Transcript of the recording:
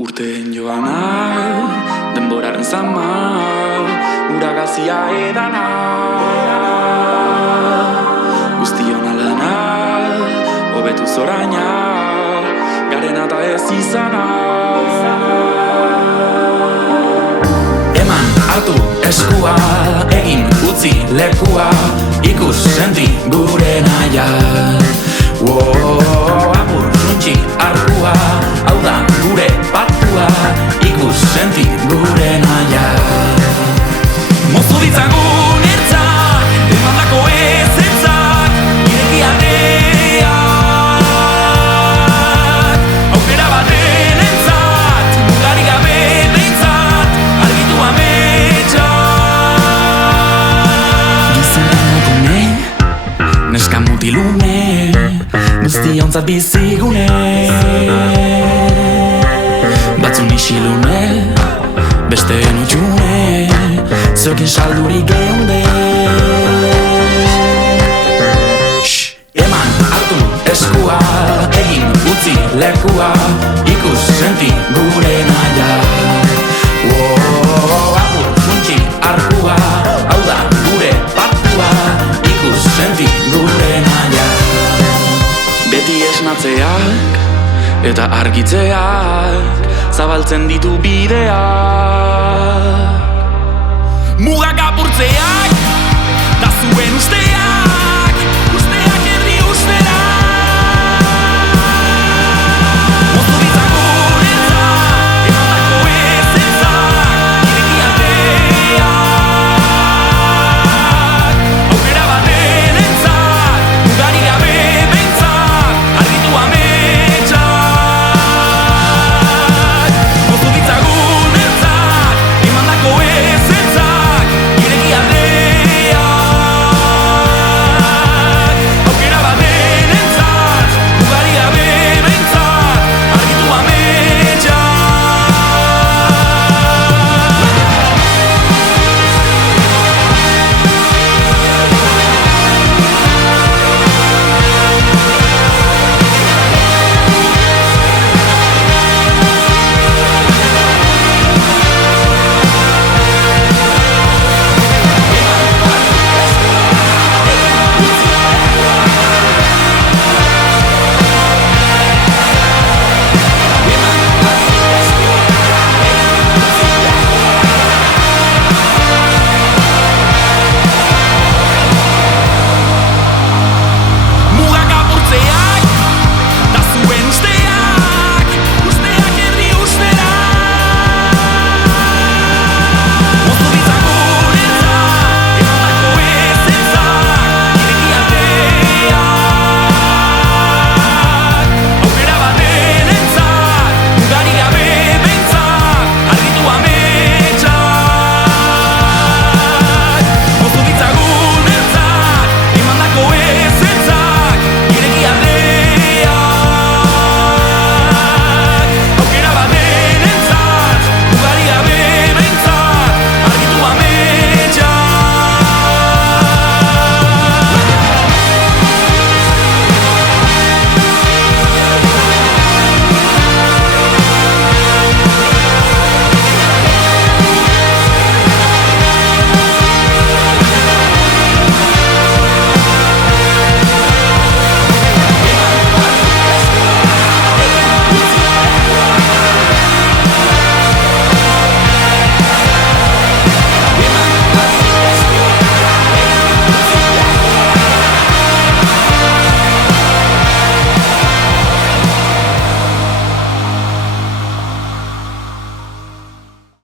Urteen joana, denboraren zama, uragazia edana. Guztion alana, hobetu zoraina, garena eta ez izana. Eman, hartu, eskua, egin, utzi, lekua, ikus, senti, gure naia. Apur, suntxi, arkua, hau da gure patua, ikus, senti, gure naia. Moztu ditzagun ertzak, emandako ezetzak, ireki ateak. Aukera baten entzat, mugarik gabe behintzat, argitu ametsak. Gizona motune, neska mutilune, guztiontzat bizigune. Batzun isilune, besteen utxune, zeukin saldurik geunde. Eman, hartu, eskua, egin, utzi, lekua, ikus, senti, gure naia. Apur, suntxi, arkua, hau da gure patua, ikus, senti, gure naia. Beti esnatzeak eta argitzeak zabaltzen ditu bideak. Mugak apurtzeak da zuen usteak.